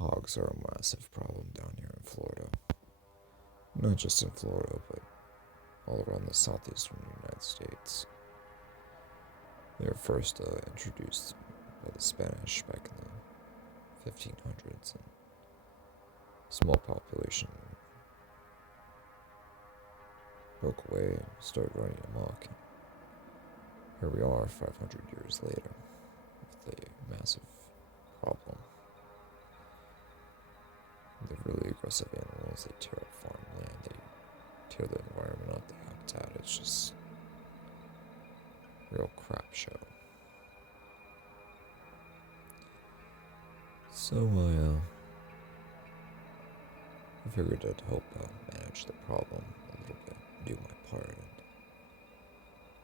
Hogs are a massive problem down here in Florida. Not just in Florida, but all around the southeastern United States. They were first introduced by the Spanish back in the 1500s, and small population broke away and started running amok. And here we are 500 years later with a massive problem. They're really aggressive animals. They tear up farmland. They tear the environment up, the habitat. It's just a real crap show. So I figured I'd help manage the problem a little bit, do my part, and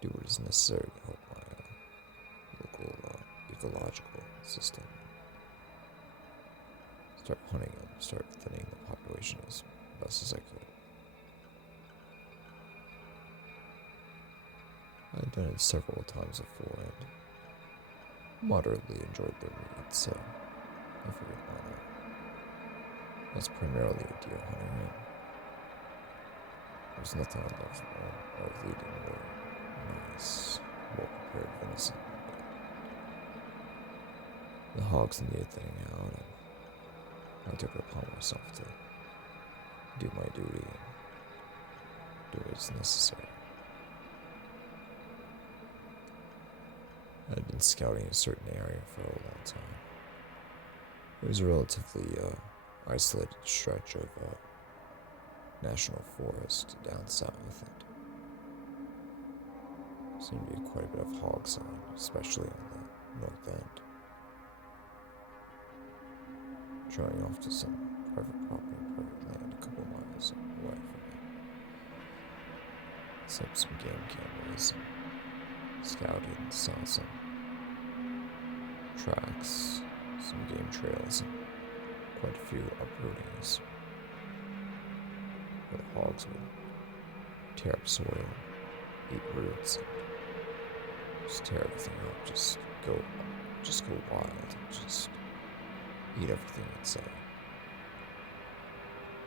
do what is necessary to help my local ecological system. Start hunting them, start thinning the population as best as I could. I've done it several times before and moderately enjoyed their meat, so I figured why not. I was primarily a deer hunter, and there's nothing I love more of eating really nice, well-prepared venison. But the hogs needed thinning out, and I took it upon myself to do my duty and do what is necessary. I had been scouting a certain area for a long time. It was a relatively isolated stretch of national forest down south, and there seemed to be quite a bit of hog sign, especially on the north end. Drawing off to some private property, private land a couple miles away from it. Set up some game cameras and scouted and saw some tracks, some game trails, and quite a few uprootings where the hogs would tear up soil, eat roots, and just tear everything up, just go wild, and just eat everything in sight.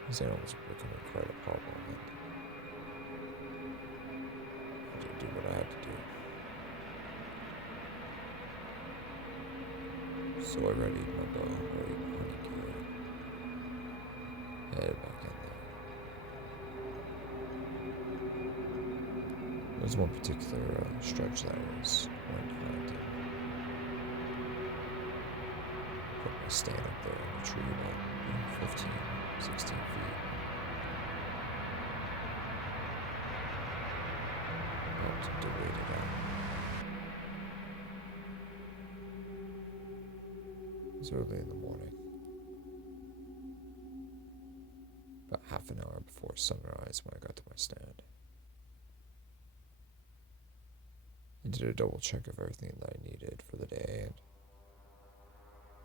These animals were becoming quite a problem, and I had to do what I had to do. So I readied my bow, readied my hunting gear, headed back in there. There was one particular stretch that I was going to hunt, and put my stand up there in the tree about 15, 16 feet. About to wait it out. It was early in the morning. About half an hour before sunrise when I got to my stand. I did a double check of everything that I needed for the day and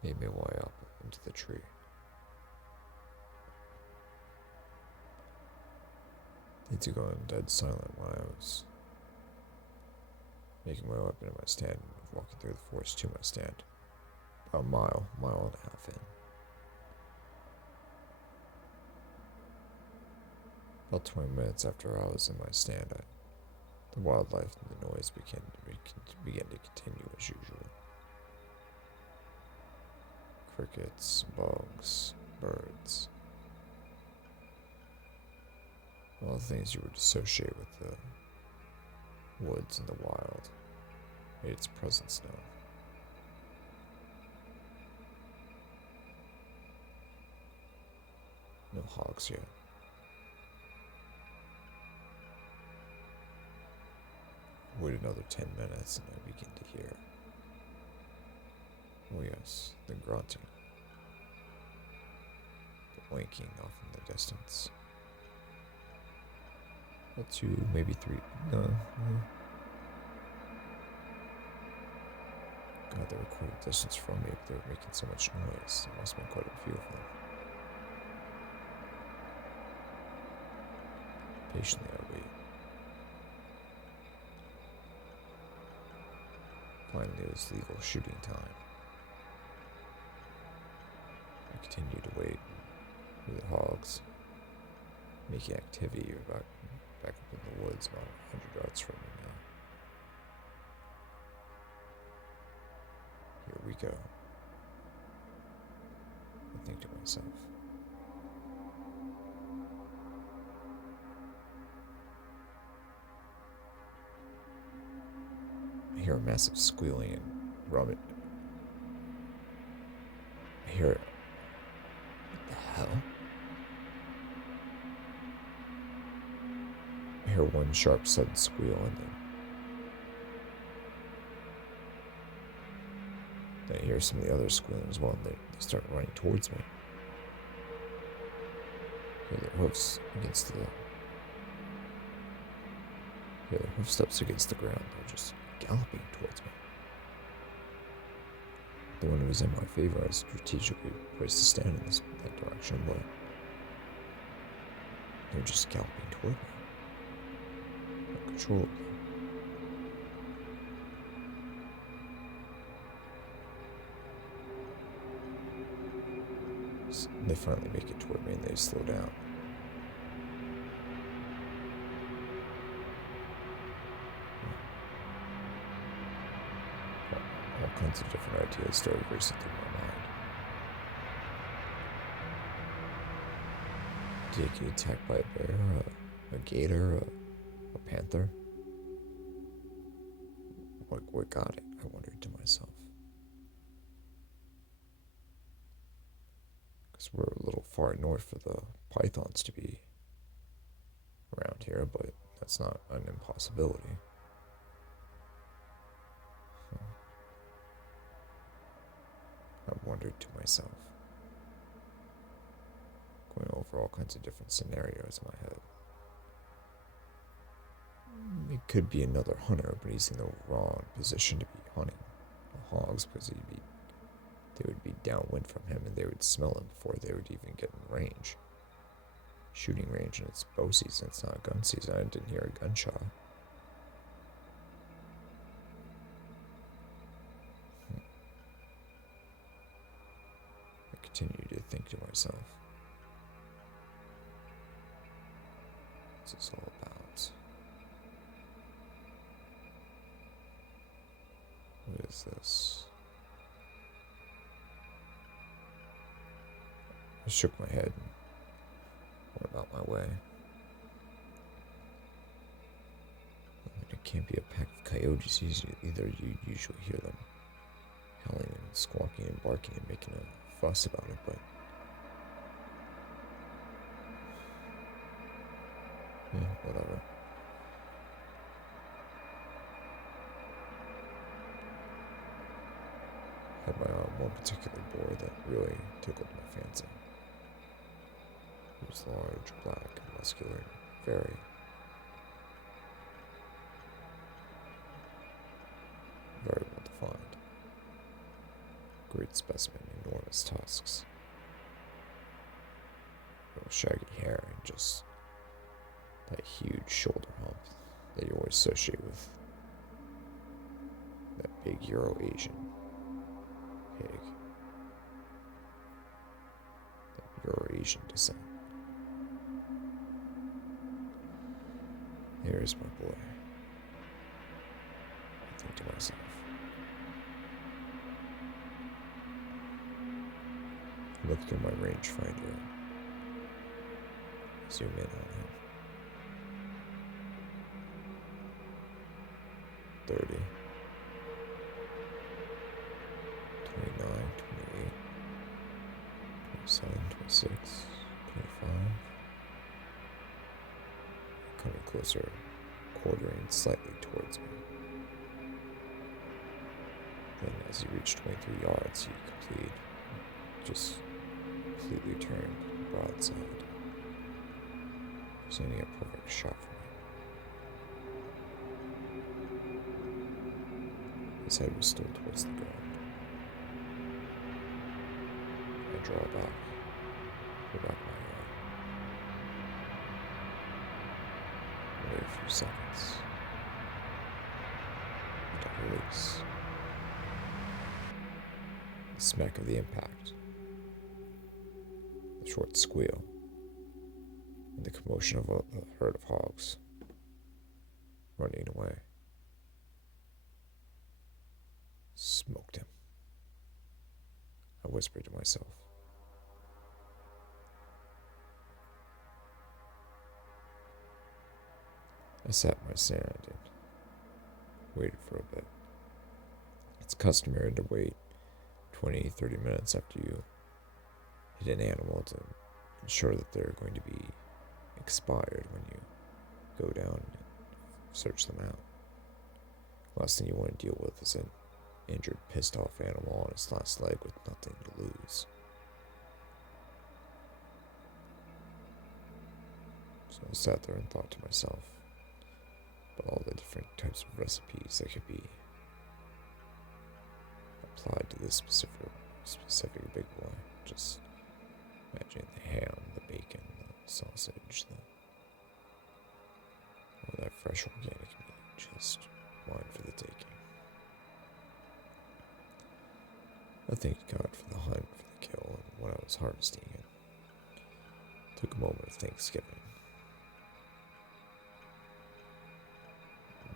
made my way up into the tree. Things had gone dead silent when I was making my way up into my stand and walking through the forest to my stand. About a mile and a half in. About 20 minutes after I was in my stand, the wildlife and the noise began to continue as usual. Crickets, bugs, birds. All the things you would associate with the woods and the wild made its presence known. No hogs yet. Wait another 10 minutes and I begin to hear, oh yes, the grunting, the winking off in the distance. About 2, maybe 3, no. God, they were quite a distance from me, but they were making so much noise. There must have been quite a few of them. Patiently I wait. Finally, it was legal shooting time. I continue to wait for the hogs, making activity back up in the woods about 100 yards from me now. Here we go. I think to myself. I hear a massive squealing and rummage. I hear it. What the hell? I hear one sharp, sudden squeal and then I hear some of the others squealing as well, and they start running towards me. I hear their hoofs against the... I hear their hoof steps against the ground. They're just galloping towards me. The one who was in my favor, I strategically placed to stand in that direction, but they're just galloping toward me. Uncontrollably. They finally make it toward me and they slow down. All kinds of different ideas started racing through my mind. Did I get attacked by a bear, a gator, a panther? What got it? I wondered to myself. Because we're a little far north for the pythons to be around here, but that's not an impossibility. I wondered to myself, going over all kinds of different scenarios in my head. It could be another hunter, but he's in the wrong position to be hunting the hogs because they would be downwind from him and they would smell him before they would even get in range. Shooting range, and it's bow season, it's not gun season. I didn't hear a gunshot. I continue to think to myself, what's this all about? What is this? I shook my head and went about my way. It can't be a pack of coyotes. Either you usually hear them howling and squawking and barking and making a fuss about it, but yeah, whatever. I had my one particular boar that really tickled my fancy. He was large, black, and muscular, and very well defined. Great specimen, enormous tusks, real shaggy hair, and just that huge shoulder hump that you always associate with that big Euro-Asian pig. That Euro-Asian descent. Here's my boy. I think to myself. I look through my rangefinder. Zoom in on him. 30. 29, 28, 27, 26, 25. Coming closer, quartering slightly towards me. Then as he reached 23 yards, he completely turned broadside, presenting a perfect shot for me. His head was still towards the ground. I draw back, pull back my arm. Wait a few seconds. And I release. The smack of the impact short squeal and the commotion of a herd of hogs running away. Smoked him, I whispered to myself. I sat in my sand and waited for a bit. It's customary to wait 20-30 minutes after you hit an animal to ensure that they're going to be expired when you go down and search them out. Last thing you want to deal with is an injured, pissed off animal on its last leg with nothing to lose. So I sat there and thought to myself about all the different types of recipes that could be applied to this specific big boy. Just imagine the ham, the bacon, the sausage, all that fresh organic meat, just mine for the taking. I thanked God for the hunt, for the kill, and when I was harvesting it, took a moment of thanksgiving.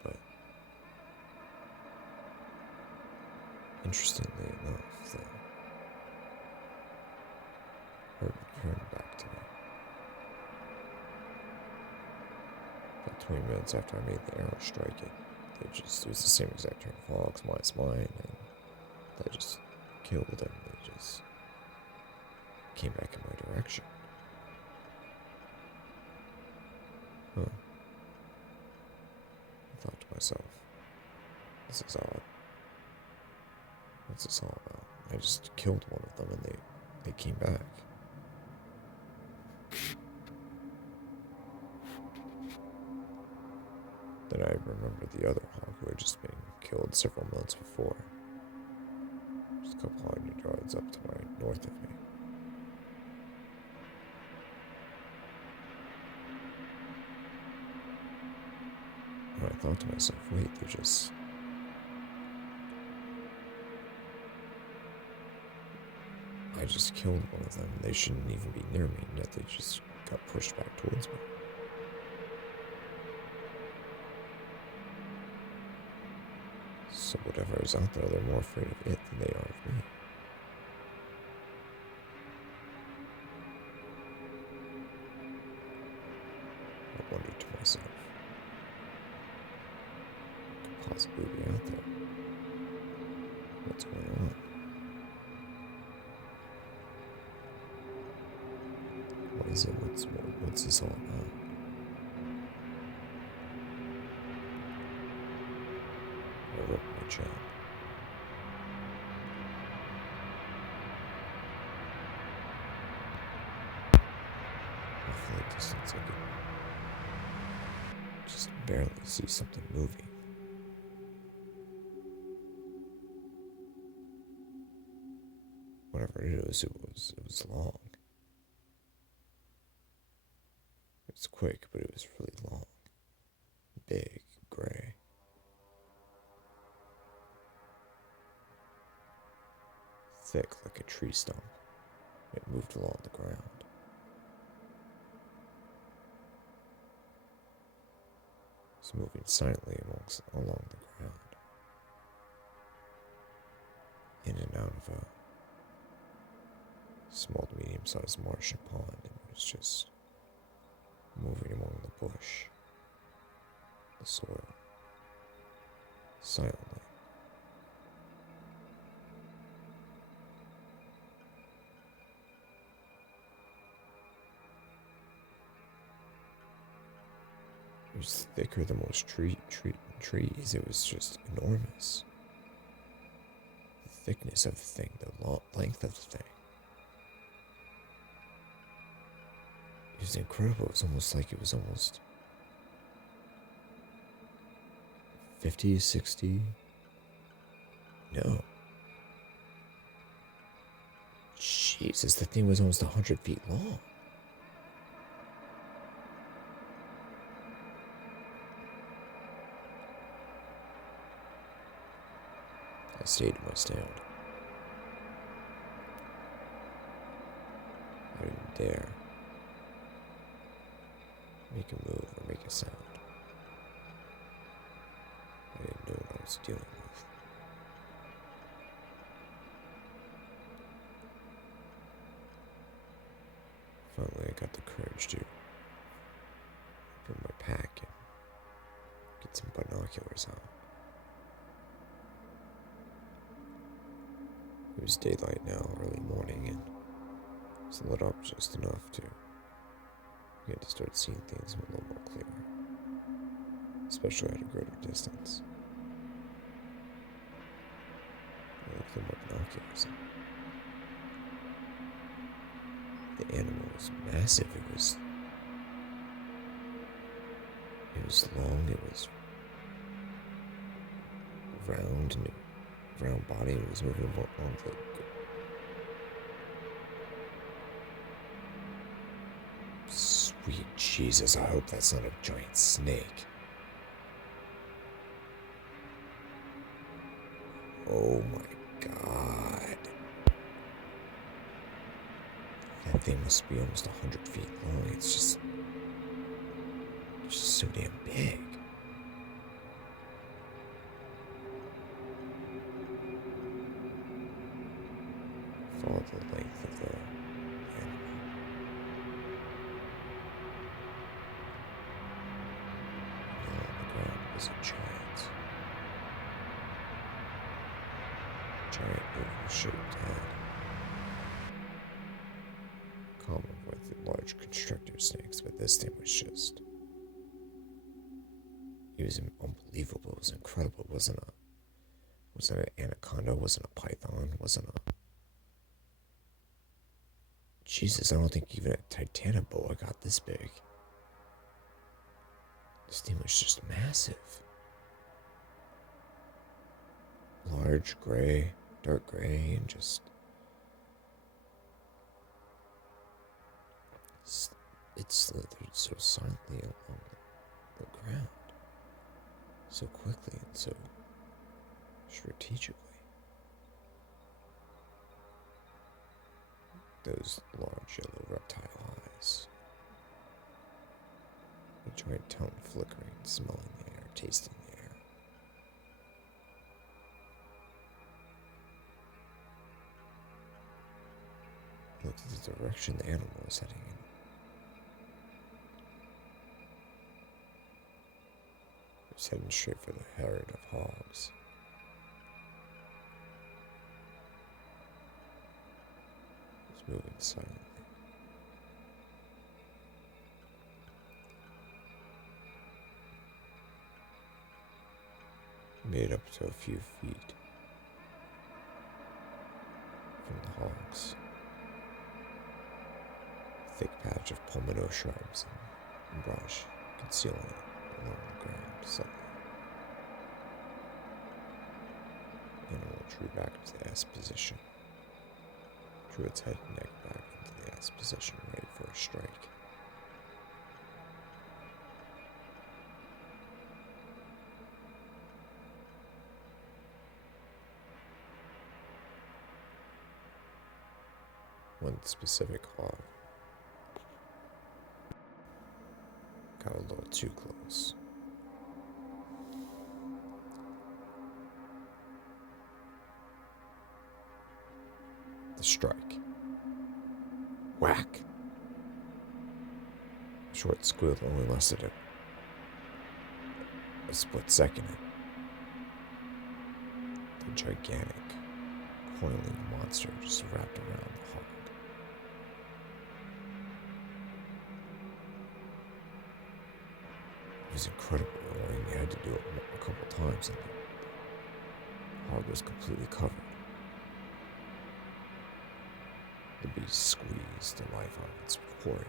But interestingly enough, the herd returned back to me. About 20 minutes after I made the arrow strike it, it was the same exact turn of hogs minus mine, and they just killed them. They just came back in my direction. Huh. I thought to myself, this is odd. What's this all about? I just killed one of them and they came back. Then I remembered the other hog who had just been killed several months before. Just a couple hundred yards up to my north of me. And I thought to myself, wait, I just killed one of them. They shouldn't even be near me, and yet they just got pushed back towards me. So whatever is out there, they're more afraid of it than they are of me. I wondered to myself, what could possibly be out there? What's going on? What is it? What's this all about? I rubbed my chin. Off in the distance, I could just barely see something moving. Whatever it was long. It was quick, but it was really long. Big, gray. Thick like a tree stump. It moved along the ground. It was moving silently along the ground. In and out of a small to medium-sized marsh and pond, and it was just moving among the bush, the soil, silently. It was thicker than most trees. It was just enormous. The thickness of the thing, the length of the thing. It was incredible. It was almost 50, 60. No. Jesus, the thing was almost 100 feet long. I stayed in my stand. I didn't dare make a move or make a sound. I didn't know what I was dealing with. Finally, I got the courage to open my pack and get some binoculars out. It was daylight now, early morning, and it was lit up just enough to get to start seeing things a little more clearer, especially at a greater distance. I looked at my binoculars, and the animal was massive. It was long, it was round, and round body. It was moving along the sweet Jesus, I hope that's not a giant snake. Oh my God. That thing must be almost 100 feet long. It's just so damn big. Follow the length of the animal. And on the ground was a giant oval-shaped head. Common with large constrictor snakes, but this thing was just... It was unbelievable. It was incredible. It wasn't an anaconda, wasn't a python, wasn't a... Jesus, I don't think even a titanoboa got this big. This thing was just massive. Large, gray, dark gray, and just... It slithered so silently along the ground. So quickly and so strategically. Those large yellow reptile eyes. A giant tongue flickering, smelling the air, tasting the air. I looked at the direction the animal was heading in. It was heading straight for the herd of hogs. It was moving silently. Made up to a few feet from the hogs. A thick patch of palmetto shrubs and brush concealing it along the ground slightly. The animal drew back to the S position. Drew its head and neck back into the S position, ready for a strike. One specific hog got a little too close. The strike. Whack! The short squeal only lasted a split second. The gigantic, coiling monster just wrapped around the hog. It was incredible. I had to do it a couple times, and the hog was completely covered. The beast squeezed the life out of its quarry.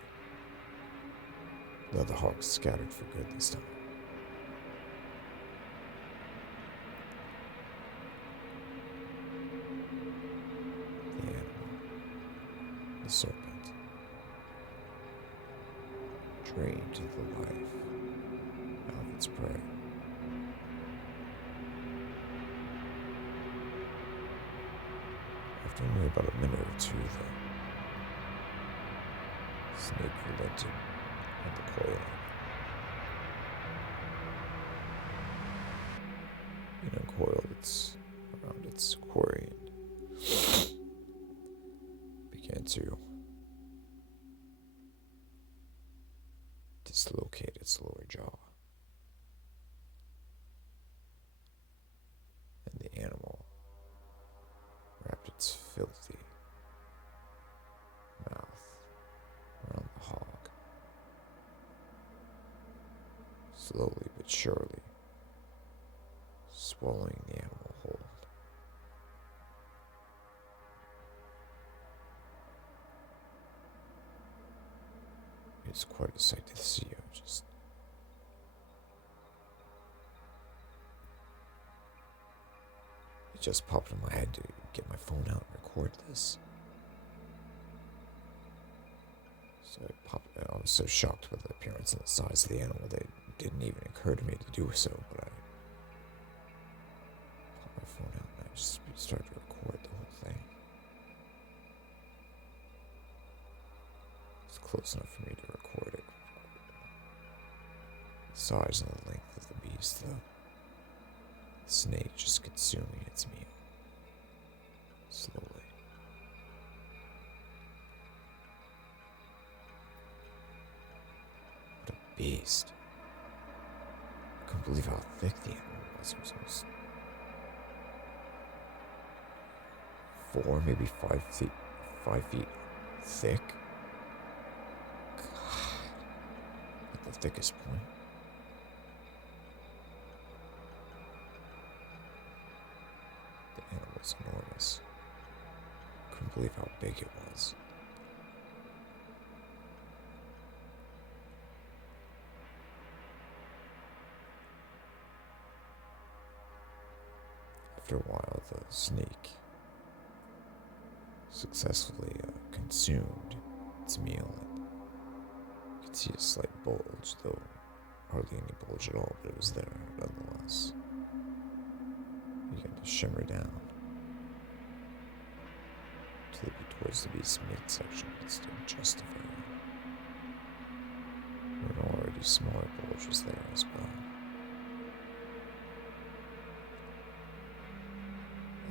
The other hogs scattered for good this time. The animal, the serpent, drained the life out of its prey. After only about a minute or two, snake relented on the coiling. It uncoiled around its quarry and began to dislocate its lower jaw. And the animal wrapped its filthy mouth around the hog, slowly but surely swallowing the animal whole. It's quite a sight to see. It just popped in my head to get my phone out and record this. So I was so shocked by the appearance and the size of the animal that it didn't even occur to me to do so, but I popped my phone out and I just started to record the whole thing. It's close enough for me to record it. The size and the length of the beast, though. The snake just consuming its meal. Slowly. What a beast. I couldn't believe how thick the animal was. It was almost 4, maybe 5 feet thick. God. At the thickest point. The animal was enormous. Couldn't believe how big it was. After a while, the snake successfully consumed its meal. And you could see a slight bulge, though hardly any bulge at all, but it was there nonetheless. It began to shimmer down till it be towards the beast's midsection, but still just a very. An already smaller bulge was there as well.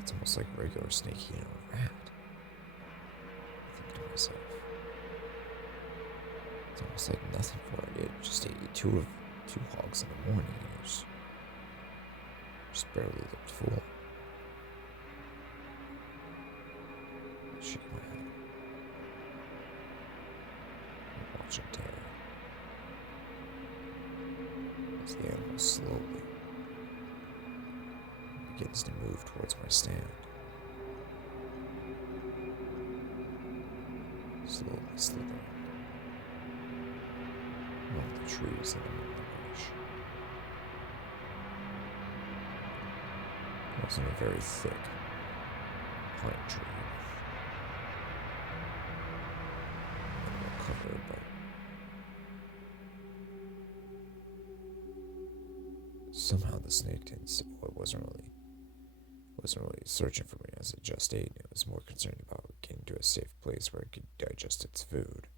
It's almost like regular snake eating a rat. I think to myself. It's almost like nothing for it. It just ate two hogs in the morning and it just barely looked full. I shake my head. I watch it tear. As the animal slowly begins to move towards my stand. Slowly slithering among the trees that are in the bush. I was in a very thick pine tree with minimal cover, but somehow the snake wasn't really searching for me as it just ate. It was more concerned about getting to a safe place where it could digest its food.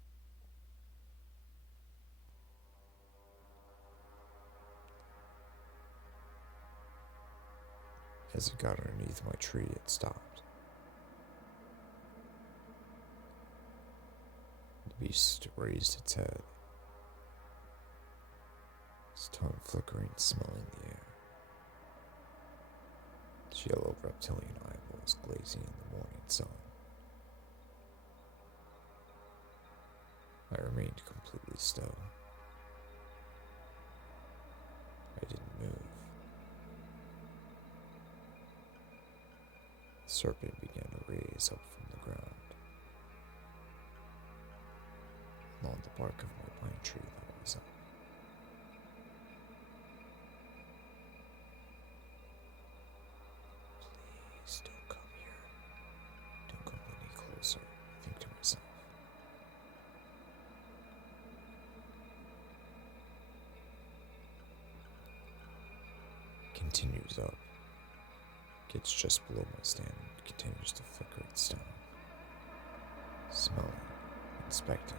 As it got underneath my tree, it stopped. The beast raised its head, its tongue flickering, smelling the air. Its yellow reptilian eyeballs glazing in the morning sun. I remained completely still. I didn't move. The serpent began to raise up from the ground, along the bark of my pine tree that I was up. Please don't come here. Don't come any closer, I think to myself. Continues up. Gets just below my stand and continues to flicker its tongue. Smelling, inspecting,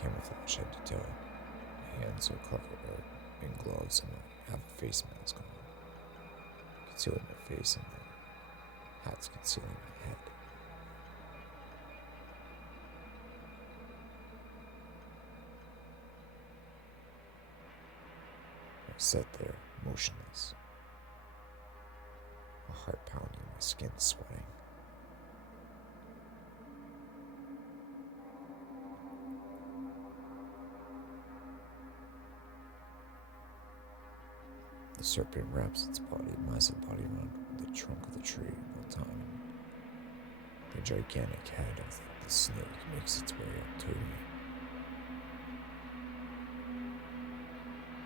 camouflage head to toe. My hands are covered in gloves and I have a face mask on, concealing my face and the hat's concealing my head. I sat there, motionless, my heart pounding, my skin sweating. The serpent wraps its massive body around the trunk of the tree in no time. The gigantic head of the snake makes its way up to me.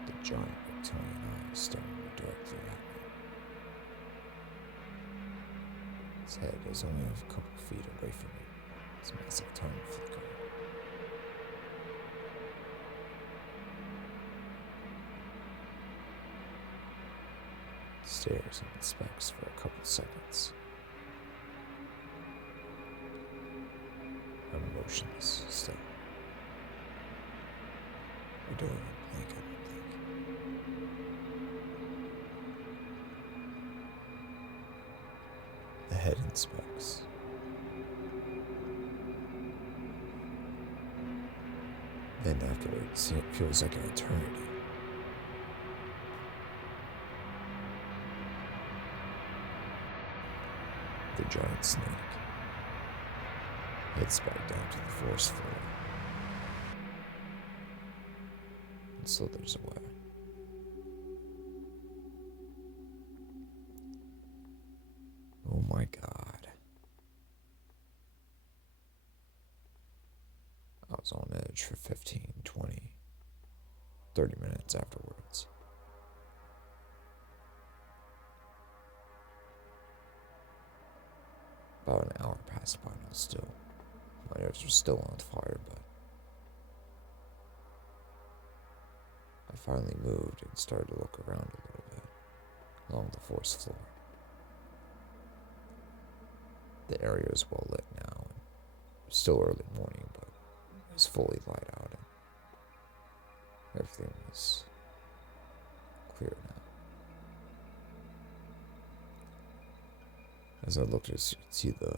The giant reptilian eyes staring directly at me. Its head is only a couple feet away from me, its massive tongue flickering. Stares and inspects for a couple seconds. I'm motionless still. I don't even blink, I don't think. The head inspects. Then afterwards, it feels like an eternity. The giant snake heads back down to the forest floor and slithers away. Oh my God. I was on edge for 15, 20, 30 minutes afterwards. About an hour passed by and I was still, my nerves were still on fire, but I finally moved and started to look around a little bit along the forest floor. The area is well lit now, and it was still early morning, but it was fully light out and everything was clear now. As I looked, I could see the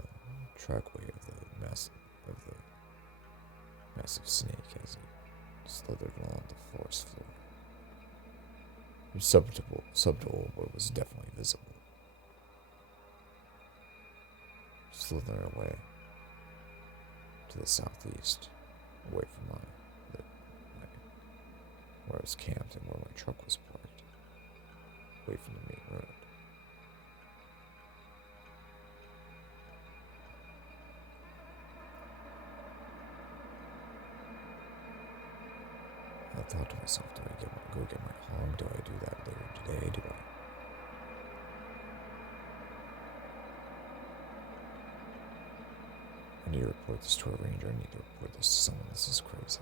trackway of the massive snake as it slithered along the forest floor. It was subtle, but it was definitely visible. Slithering away to the southeast, away from where I was camped and where my truck was parked, away from the main road. I thought to myself, do I go get my hog? Do I do that later today? Do I? I need to report this to a ranger. I need to report this to someone. This is crazy.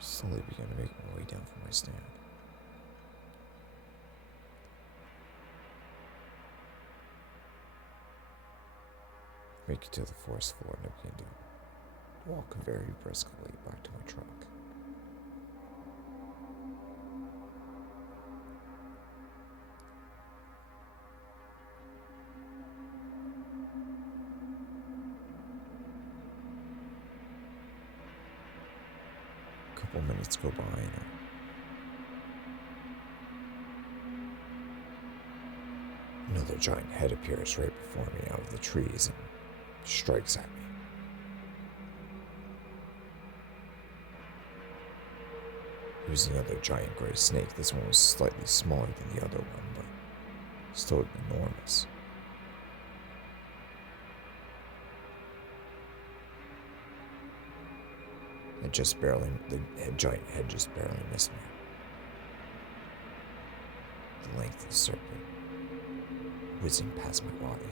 Slowly began to make my way down from my stand. Make it to the forest floor and I began to walk very briskly back to my truck. A couple minutes go by and another giant head appears right before me out of the trees and strikes at me. It was another giant gray snake. This one was slightly smaller than the other one, but still enormous. The giant head just barely missed me. The length of the serpent whizzing past my body.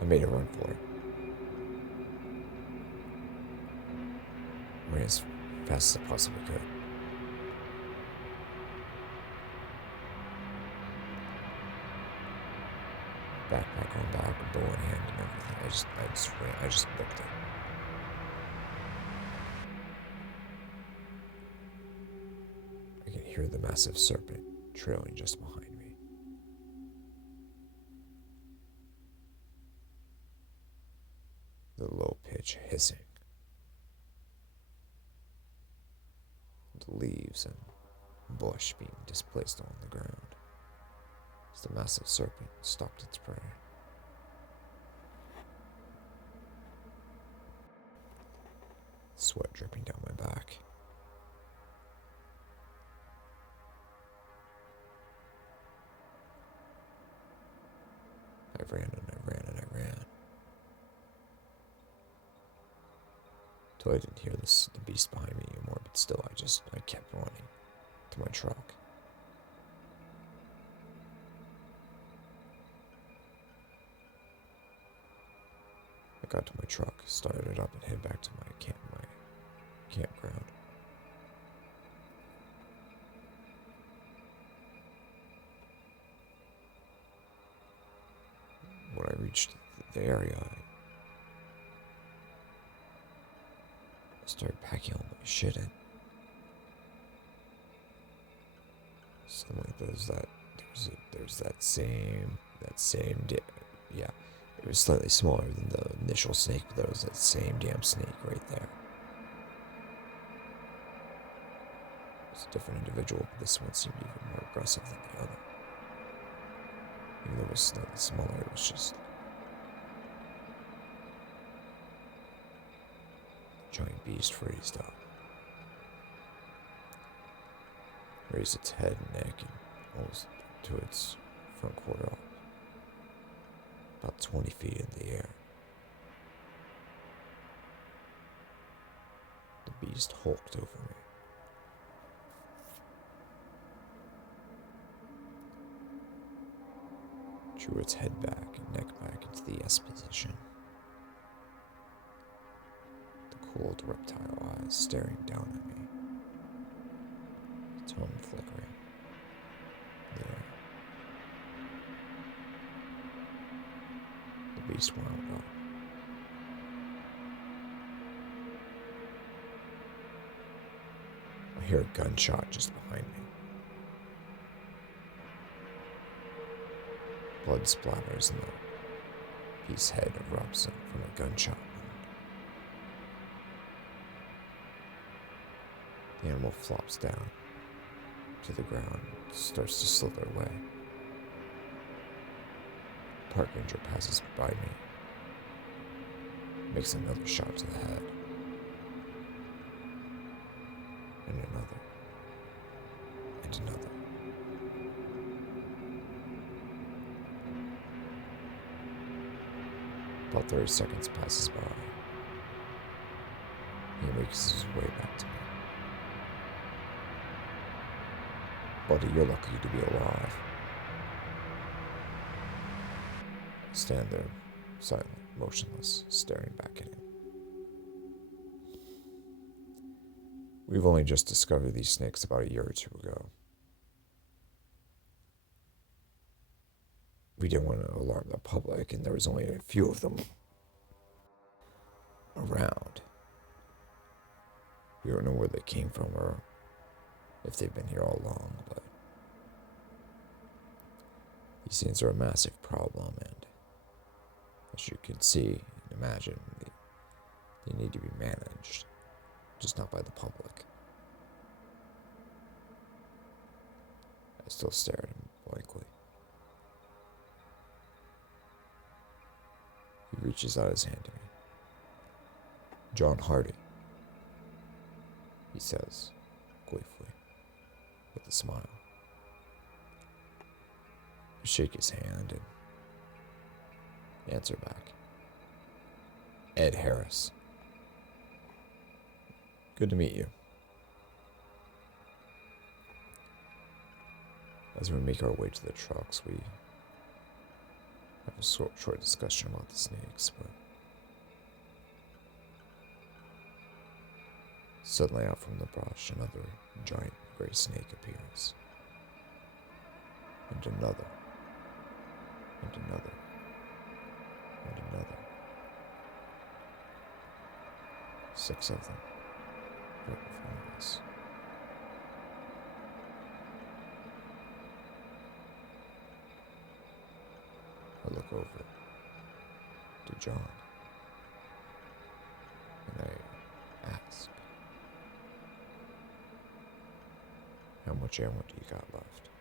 I made a run for it. Ran as fast as I possibly could. backpack on back, a bow in hand, and everything. I just booked it. I can hear the massive serpent trailing just behind me. The low pitch hissing. The leaves and bush being displaced on the ground as the massive serpent stalked its prey. Sweat dripping down my back. I ran and I ran and I ran. Till I didn't hear the beast behind me anymore, but still I kept running to my truck. I got to my truck, started it up, and headed back to my campground. When I reached the area, I started packing all my shit in. Suddenly there's that same yeah. It was slightly smaller than the initial snake, but there was that same damn snake right there. It was a different individual, but this one seemed even more aggressive than the other. Even though it was slightly smaller, it was just a giant beast raised up. Raised its head and neck and almost to its front quarter up, about 20 feet in the air. The beast hulked over me. Drew its head back and neck back into the S position. The cold reptile eyes staring down at me. Tongue flickering. There. The beast wound up. I hear a gunshot just behind me. Blood splatters and the beast's head erupts from a gunshot wound. The animal flops down to the ground and starts to slither away. The park ranger passes by me, makes another shot to the head, and another, and another. About 30 seconds passes by. He makes his way back to me. Buddy, you're lucky to be alive. I stand there, silent, motionless, staring back at him. We've only just discovered these snakes about a year or two ago. We didn't want to alarm the public, and there was only a few of them around. We don't know where they came from or if they've been here all along, but these things are a massive problem, and as you can see and imagine, they need to be managed, just not by the public. I still stare at him blankly. He reaches out his hand to me. John Hardy, he says, gleefully, with a smile. I shake his hand and answer back. Ed Harris. Good to meet you. As we make our way to the trucks, we have a short discussion about the snakes, but suddenly out from the brush, another giant gray snake appears. And another. And another. 6 of them right in front of us. I look over to John and I ask, how much ammo do you got left?